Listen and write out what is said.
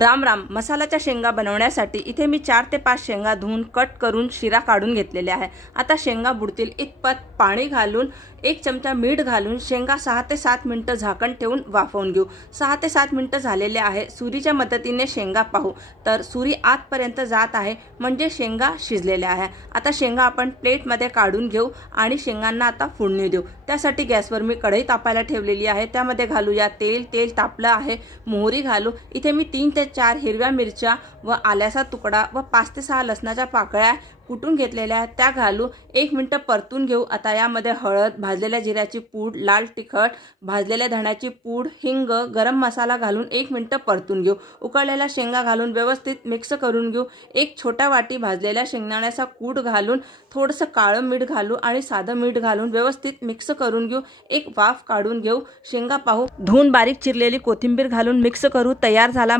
राम राम. मसाल्याच्या शेंगा बनवण्यासाठी इथे मी 4 ते 5 शेंगा धुवून कट करून शिरा काढून घेतलेल्या आहे. आता शेंगा बुडतील इतपत पाणी घालून 1 चमचा मीठ घालून शेंगा 6 ते 7 मिनिटं झाकण ठेवून वाफवून घेऊ. 6 ते 7 मिनिटं झालेले आहे. सुरीच्या मदतीने शेंगा पाहू तर सुरी आतपर्यंत जात आहे म्हणजे शेंगा शिजलेल्या आहे. आता शेंगा आपण प्लेटमध्ये काढून घेऊ आणि शेंगांना आता फोडणी देऊ. त्यासाठी गॅसवर मी कढई तापायला ठेवलेली आहे. त्यामध्ये घालूया तेल. तेल तापलं आहे. मोहरी घालू. इथे मी 3 ते 4 हिरव्या मिरच्या व आल्याचा तुकडा व 5 ते 6 लसणाच्या पाकळ्या कुटून घेतलेल्या आहेत त्या घालू. 1 मिनिट परतून घेऊ. आता यामध्ये हळद, भाजलेल्या जिऱ्याची पूड, लाल तिखट, भाजलेल्या धण्याची पूड, हिंग, गरम मसाला घालून 1 मिनिट परतून घेऊ. उकळलेल्या शेंगा घालून व्यवस्थित मिक्स करून घेऊ. 1 छोटा वाटी भाजलेल्या शेंगदाण्याचा कूट घालून थोडंसं काळं मीठ घालू आणि साधं मीठ घालून व्यवस्थित मिक्स करून घेऊ. एक वाफ काढून घेऊ. शेंगा पाहू. धुवून बारीक चिरलेली कोथिंबीर घालून मिक्स करू. तयार झाला